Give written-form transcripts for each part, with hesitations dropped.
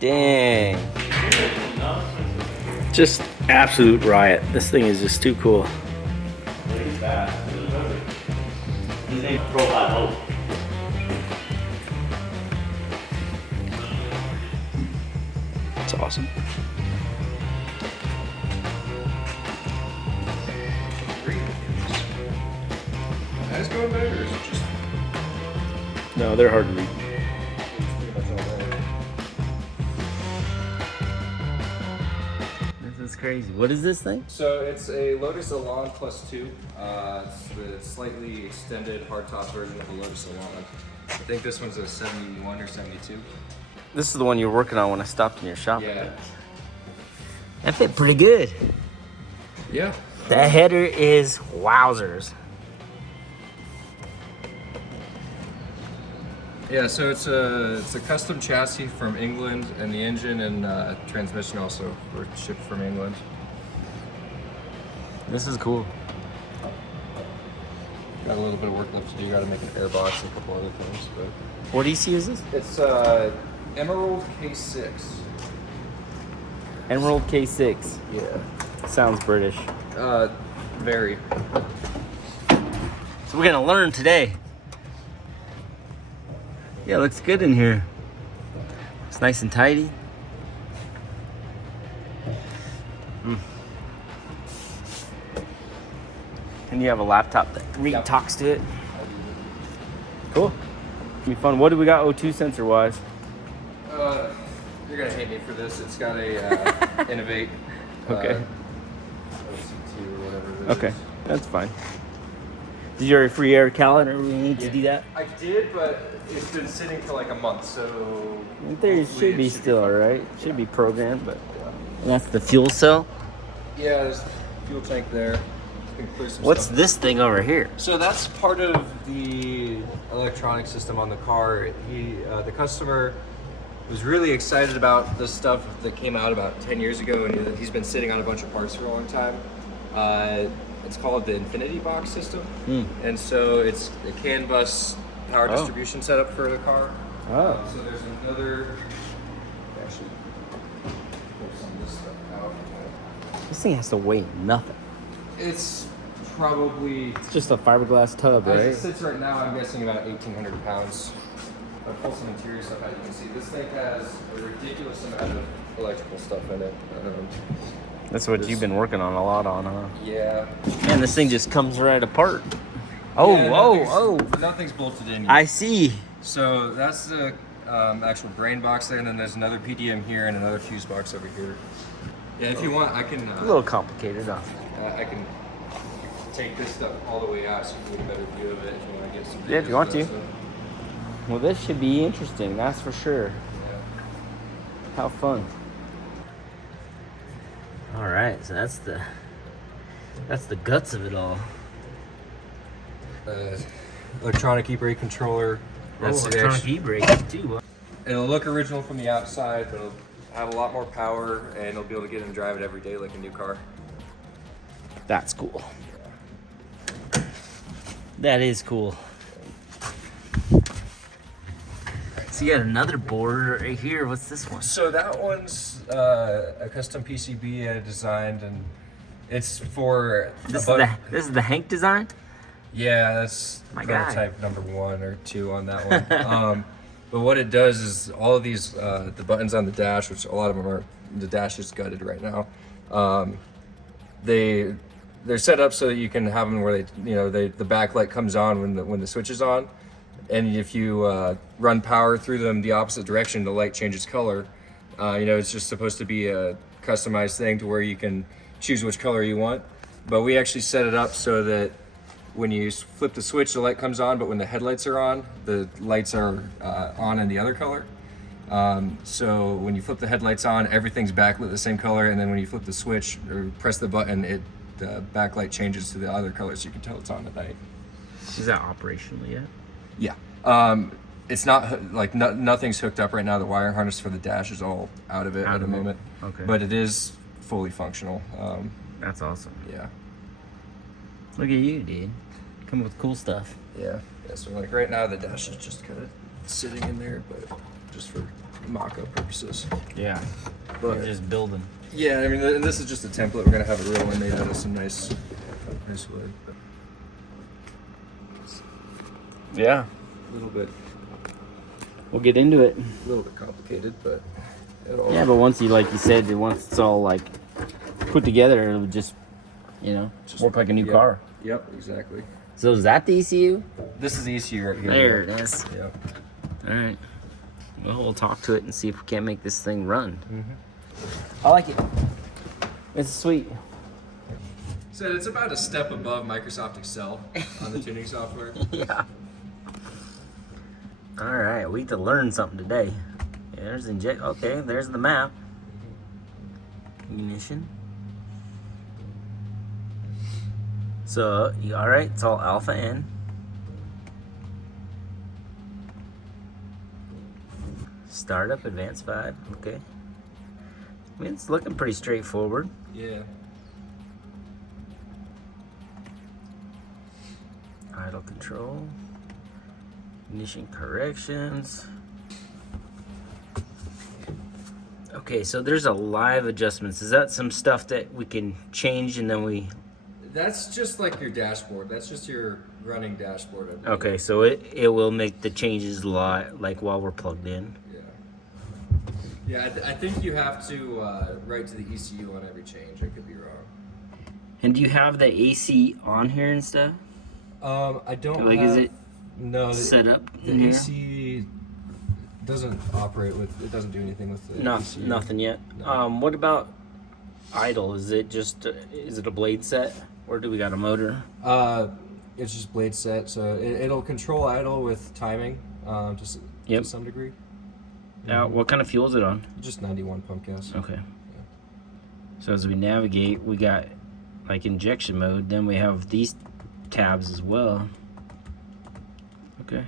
Dang. Just absolute riot. This thing is just too cool. His name's Profile. It's awesome. That's going better, or is it just No, they're hard to read. pretty much all there? This is crazy. What is this thing? So it's a Lotus Elan Plus 2. It's the slightly extended hardtop version of the Lotus Elan. I think this one's a 71 or 72. This is the one you were working on when I stopped in your shop. Yeah. That fit pretty good. Yeah. That header is wowzers. Yeah, so it's a custom chassis from England, and the engine and transmission also were shipped from England. This is cool. Got a little bit of work left to do. Got to make an airbox and a couple other things, but What EC is this? it's Emerald K6. Emerald K6. Yeah. Sounds British. Very. So we're gonna learn today. Yeah, it looks good in here. It's nice and tidy. And you have a laptop that talks to it. Cool. It'll be fun. What do we got O2 sensor wise? You're gonna hate me for this. It's got a Innovate. Okay. OC2 or whatever it is. Okay, that's fine. Did your free air calendar we need to do that? I did, but it's been sitting for like a month, so. There hopefully should it be still fine. alright. Should be programmed, but and that's the fuel cell. Yeah, there's a fuel tank there. Can clear some What's stuff. this thing over here? So that's part of the electronic system on the car. The customer was really excited about the stuff that came out about 10 years ago, and he's been sitting on a bunch of parts for a long time. It's called the Infinity Box system, and so it's a CAN bus power distribution setup for the car. Oh. So there's another. Actually, pull some of this stuff out. This thing has to weigh nothing. It's probably. It's just a fiberglass tub, As it right? sits right now, I'm guessing about 1,800 pounds. I'll pull some interior stuff out. You can see this thing has a ridiculous amount of electrical stuff in it. That's what you've been working on a lot on, huh? Yeah. Man, this thing just comes right apart. Oh, Yeah, whoa, Nothing's bolted in yet. I see. So that's the actual brain box there, and then there's another PDM here and another fuse box over here. Yeah, if you want, I can. A little complicated, huh? I can take this stuff all the way out so you can get a better view of it if you want to get some. Yeah, if you videos want of to. that stuff. Well, this should be interesting, that's for sure. Yeah. How fun. All right, so that's the guts of it all. Electronic e-brake controller. That's the electronic e-brake too. It'll look original from the outside, but it'll have a lot more power, and you'll be able to get in and drive it every day like a new car. That's cool. That is cool. So you got another board right here. What's this one? So that one's a custom PCB I designed, and it's for This is the Hank design? Yeah, that's My guy. prototype number 1 or 2 on that one. But what it does is all of these the buttons on the dash, which a lot of them are, the dash is gutted right now. They're set up so that you can have them where the backlight comes on when the switch is on, and if you run power through them the opposite direction, the light changes color. It's just supposed to be a customized thing to where you can choose which color you want. But we actually set it up so that when you flip the switch, the light comes on, but when the headlights are on, the lights are on in the other color. So when you flip the headlights on, everything's backlit the same color, and then when you flip the switch or press the button, the backlight changes to the other color, so you can tell it's on at night. Is that operational yet? Yeah. It's not like nothing's hooked up right now. The wire harness for the dash is all out of it at the moment. Okay. But it is fully functional. That's awesome. Yeah. Look at you, dude. Come with cool stuff. Yeah. So like right now the dash is just kind of sitting in there, but just for mock-up purposes. Yeah. But You're just building. yeah, I mean, and this is just a template. We're gonna have a real one made out of some nice wood. Yeah. A little bit We'll get into it. complicated, but it'll. Yeah, but once you, like you said, once it's all like put together, it'll just, just work like a new car. Yep, exactly. So is that the ECU? This is the ECU right here. There it is. Yep. All right. Well, we'll talk to it and see if we can't make this thing run. Mm-hmm. I like it. It's sweet. So it's about a step above Microsoft Excel on the tuning software. Yeah. All right, we get to learn something today. Yeah, there's inject. Okay, there's the map. Ignition. So, all right, it's all alpha N. Startup, advanced 5. Okay. I mean, it's looking pretty straightforward. Yeah. Idle control. Ignition corrections. Okay, so there's a live adjustments. Is that some stuff that we can change and then we... That's just like your dashboard. That's just your running dashboard. I believe. Okay, so it will make the changes live, like while we're plugged in. Yeah. Yeah, I think you have to write to the ECU on every change. I could be wrong. And do you have the AC on here and stuff? I don't. Like, have, is it no set up the in here? AC doesn't operate with. It doesn't do anything with the ECU. Nothing yet. No. What about idle? Is it just is it a blade set, or do we got a motor? It's just blade set, so it'll control idle with timing, to some degree. Now, what kind of fuel is it on? Just 91 pump gas. Okay. Yeah. So as we navigate, we got like injection mode. Then we have these tabs as well. Okay.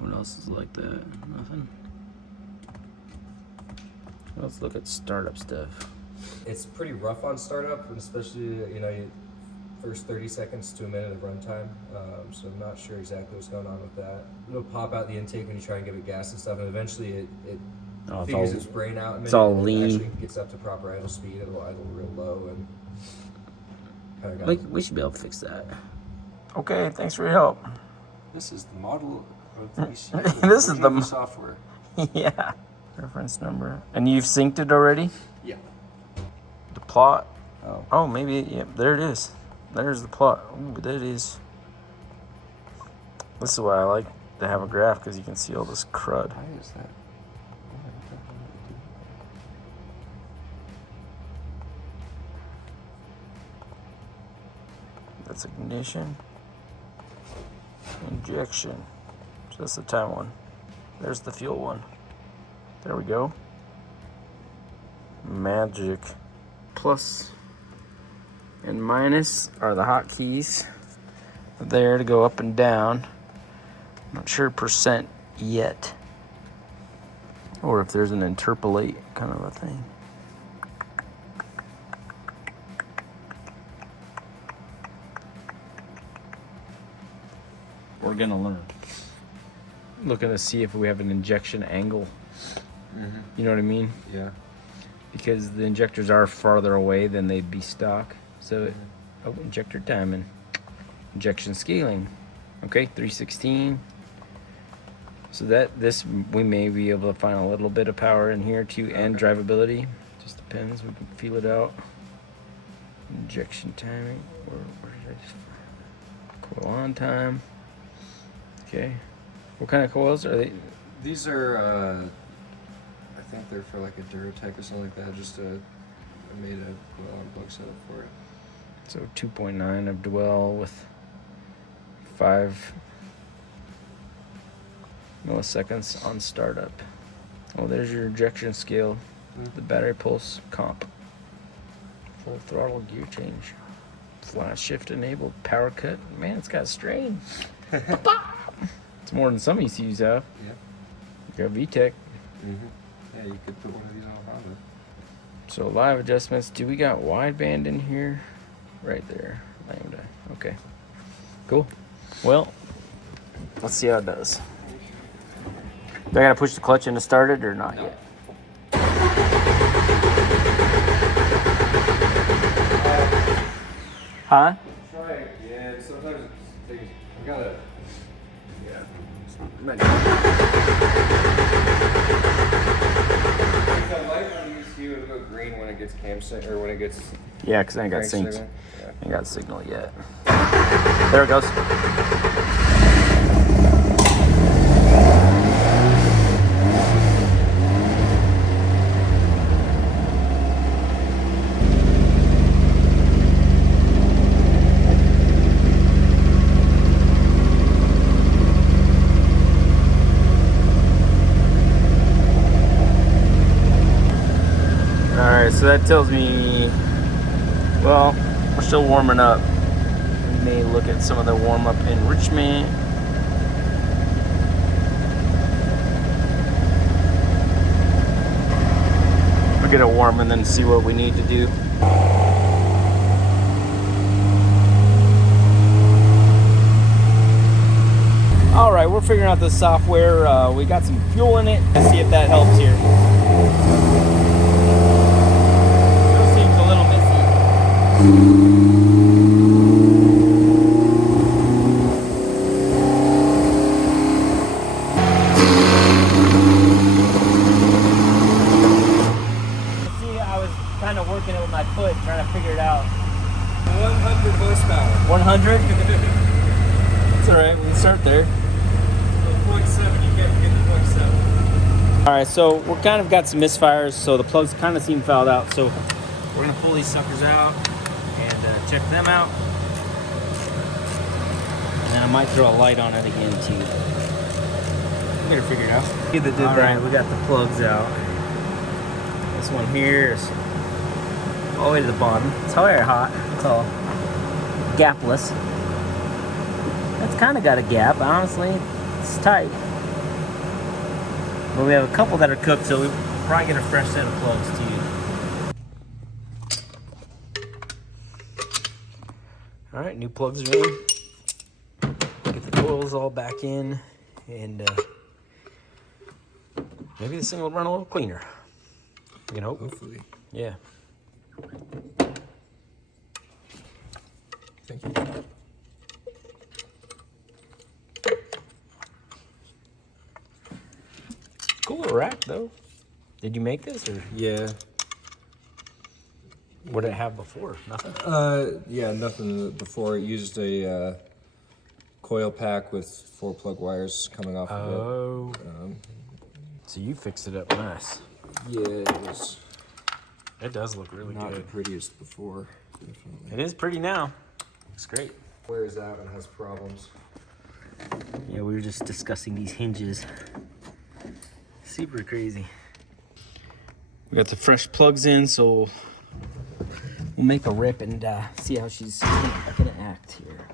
What else is like that? Nothing. Let's look at startup stuff. It's pretty rough on startup, and especially first 30 seconds to a minute of runtime. So I'm not sure exactly what's going on with that. It'll pop out the intake when you try and give it gas and stuff, and eventually it figures its brain out. And it's all it lean. actually gets up to proper idle speed. It'll idle real low and kind of We should be able to fix that. Okay, thanks for your help. This is the model of the ECU. This is the software. Yeah. Reference number. And you've synced it already? Yeah. The plot? Oh. Oh, maybe, yeah, there it is. There's the plot. Ooh, there it is. This is why I like to have a graph, because you can see all this crud. Why is that? That's ignition. Injection. So that's the time one. There's the fuel one. There we go. Magic. Plus and minus are the hotkeys there to go up and down. I'm not sure percent yet, or if there's an interpolate kind of a thing. We're gonna learn. Looking to see if we have an injection angle. You know what I mean? Yeah. Because the injectors are farther away than they'd be stock. So, injector timing, injection scaling. Okay, 316. So this we may be able to find a little bit of power in here too, and drivability. Just depends. We can feel it out. Injection timing. Where did I just coil on time? Okay. What kind of coils are they? These are. I think they're for like a Duratec or something like that. Just I made a coil and plug setup for it. So 2.9 of dwell with 5 milliseconds on startup. Oh, there's your ejection scale. The battery pulse comp. Full throttle gear change. Flash shift enabled. Power cut. Man, it's got strain. It's more than some ECUs have. Yeah. You got VTEC. Yeah, you could put one of these on a Honda. So live adjustments. Do we got wideband in here? Right there. Lambda. Okay. Cool. Well, Let's see how it does. Do I gotta push the clutch in to start it or not yet? Huh? Try it again. Sometimes it's taking. I gotta. Yeah. That light on ECU, it'll go green when it gets cam sync or when it gets. Yeah, because I ain't got crank synced. signal. Yeah. I ain't got signal yet. There it goes. Alright, so that tells me, well, we're still warming up. We may look at some of the warm-up enrichment. We'll get it warm and then see what we need to do. Alright, we're figuring out the software. We got some fuel in it. Let's see if that helps here. Kind of working it with my foot, trying to figure it out. 100 horsepower. 100? It's alright, we can start there. 0.7, you can't forget the 0.7. Alright, so we're kind of got some misfires, so the plugs kind of seem fouled out. So we're going to pull these suckers out and check them out. And then I might throw a light on it again too. Better figure it out. Alright, we got the plugs out. This one here is all the way to the bottom. It's very hot. It's all gapless. That's kind of got a gap, honestly. It's tight. But we have a couple that are cooked, so we'll probably get a fresh set of plugs too. Alright, new plugs are in. Get the coils all back in, and maybe this thing will run a little cleaner. You can hope. Hopefully. Yeah. Thank you. Cool rack though. Did you make this or Yeah. what did it have before? Nothing. Yeah, nothing before. It used a coil pack with 4 plug wires coming off of Oh. it. So you fixed it up nice. Yeah, it was It does look really not the good. prettiest before. Definitely. It is pretty now. Looks great. Wears out and has problems. Yeah, we were just discussing these hinges. Super crazy. We got the fresh plugs in, so we'll make a rip and see how she's gonna act here.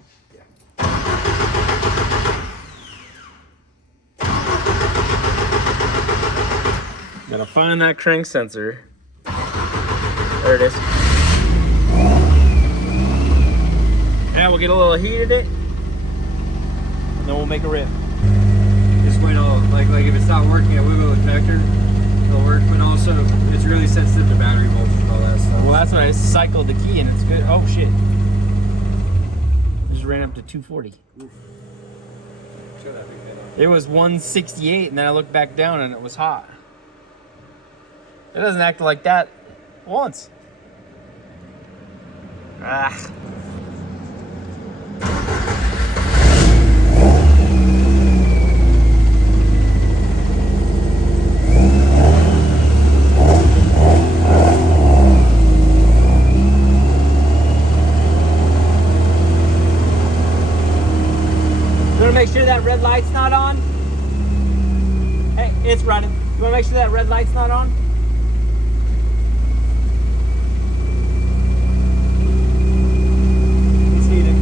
Gotta find that crank sensor. There it is. Now we'll get a little heat at it, and then we'll make a rip. Just wait all like if it's not working, I wiggle the connector. It'll work, but also it's really sensitive to battery voltage and all that stuff. Well, that's when I cycled the key and it's good. Oh shit! Just ran up to 240. Show that big head off. It was 168, and then I looked back down and it was hot. It doesn't act like that once. Ah. You wanna make sure that red light's not on? Hey, it's running. You wanna make sure that red light's not on? It's heating.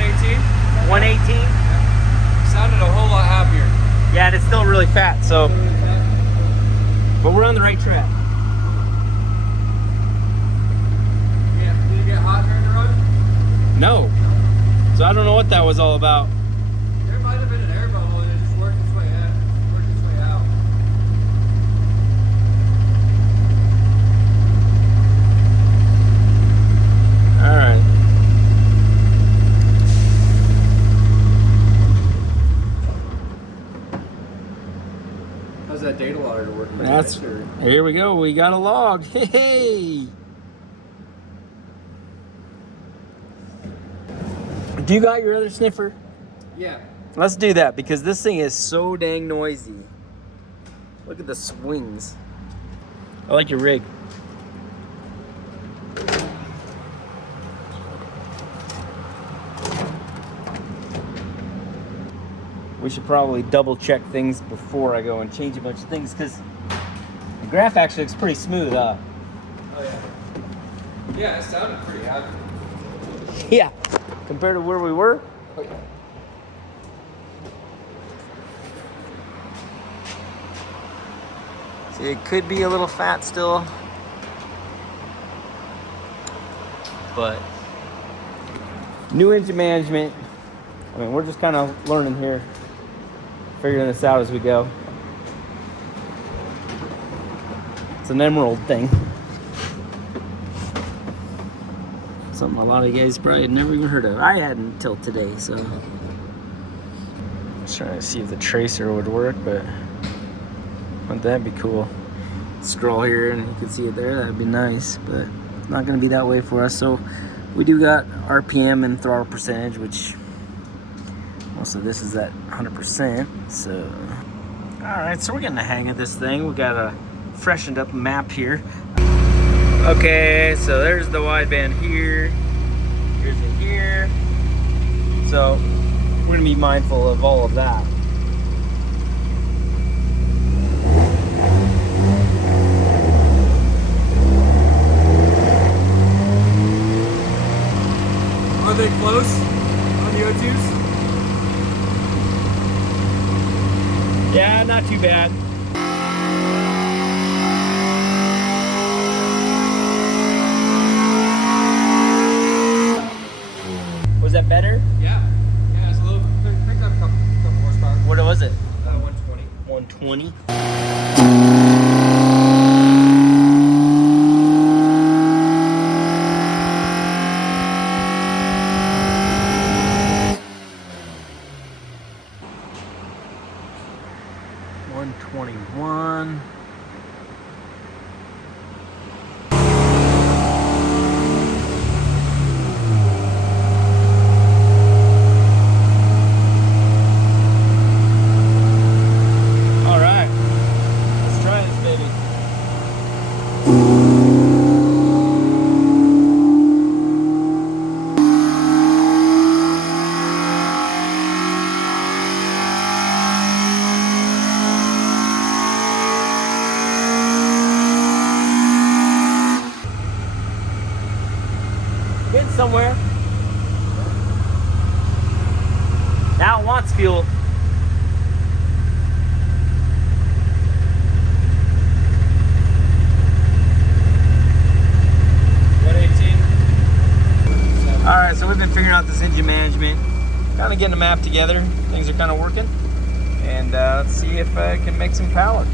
$118. 118. Sounded a whole lot happier. Yeah, and it's still really fat. So, but we're on the right track. Yeah, did it get hot during the run? No. So I don't know what that was all about. There might have been an air bubble and it just worked its way out. All right. How's that data logger working? That's here we go. We got a log. Hey. Do you got your other sniffer? Yeah. Let's do that because this thing is so dang noisy. Look at the swings. I like your rig. We should probably double check things before I go and change a bunch of things because the graph actually looks pretty smooth, huh? Oh yeah. Yeah, it sounded pretty accurate. Yeah. Compared to where we were? Oh, yeah. See, it could be a little fat still. But new engine management. I mean, we're just kind of learning here, figuring this out as we go. It's an emerald thing. Something a lot of you guys probably had never even heard of. I hadn't until today, so. I was trying to see if the tracer would work, but wouldn't that be cool? Scroll here and you can see it there, that'd be nice, but it's not gonna be that way for us. So we do got RPM and throttle percentage, which most of this is at 100%, so. All right, so we're getting the hang of this thing. We got a freshened up map here. Okay, so there's the wideband here. Here's it here. So we're gonna be mindful of all of that. Are they close on the O2s? Yeah, not too bad. Was that better? Yeah. Yeah, it's a little, picked up a couple horsepower. What was it? 120. 120? Getting somewhere. Now it wants fuel. Alright, so we've been figuring out this engine management, kind of getting a map together. Things are kind of working. And let's see if I can make some power.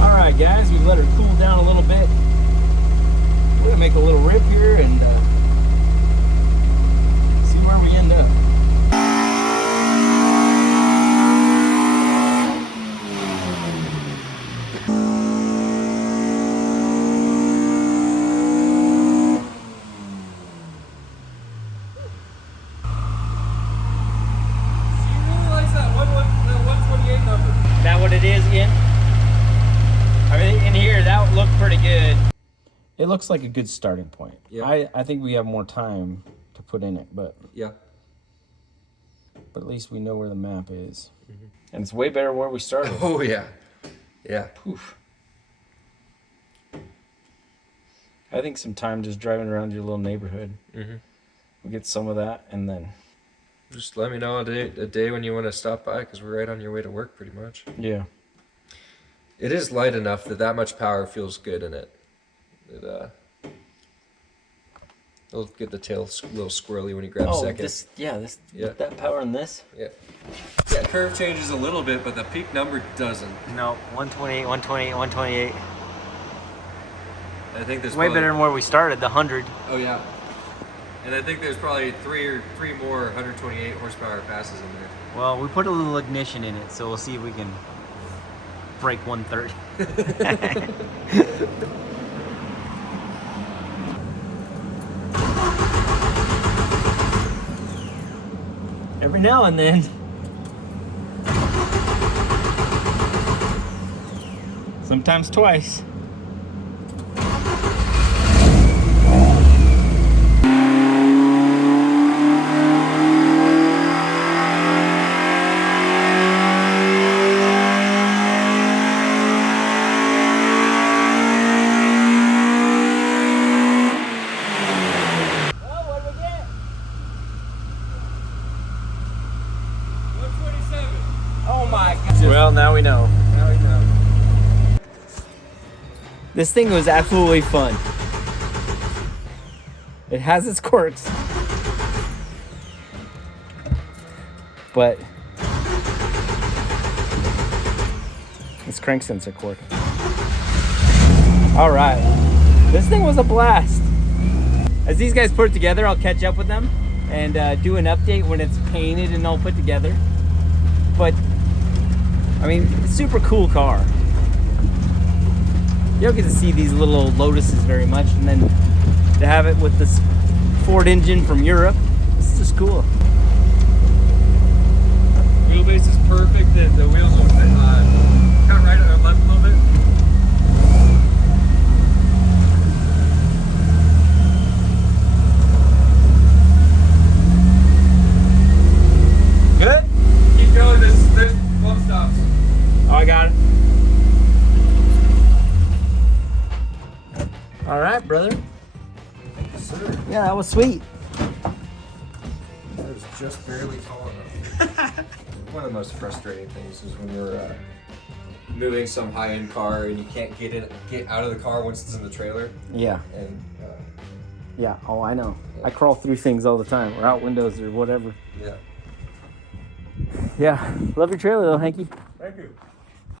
Alright guys, we've let her cool down a little bit. We're gonna make a little rip here and see where we end up. Pretty good. It looks like a good starting point. Yeah. I think we have more time to put in it, but Yeah. But at least we know where the map is. Mm-hmm. And it's way better where we started. Oh yeah. Yeah. Oof. I think some time just driving around your little neighborhood. Mm-hmm. We'll get some of that, and then Just let me know a day when you want to stop by, because we're right on your way to work pretty much. yeah. It is light enough that much power feels good in it. It'll get the tail a little squirrely when you grab second. That power in this. Yeah, curve changes a little bit, but the peak number doesn't. No, 128, 128, 128. I think there's Way better than where we started, the 100. Oh yeah, and I think there's probably three more 128 horsepower passes in there. Well, we put a little ignition in it, so we'll see if we can break 130. Every now and then. Sometimes twice. Well, now we know. This thing was absolutely fun. It has its quirks. But this crank sensor quirk. All right. This thing was a blast. As these guys put it together, I'll catch up with them and do an update when it's painted and all put together. But I mean, super cool car. You don't get to see these little Lotuses very much, and then to have it with this Ford engine from Europe, it's just cool. Wheelbase is perfect. The wheels will cut right or left a little bit. Good? Keep going. There's bump stops. Oh, I got it. All right, brother. Yes, sir. Yeah, that was sweet. That was just barely tall enough. One of the most frustrating things is when you're moving some high-end car and you can't get out of the car once it's in the trailer. Yeah. And Yeah. Oh, I know. I crawl through things all the time, or out windows or whatever. yeah. Yeah. Love your trailer though, Hanky. Thank you.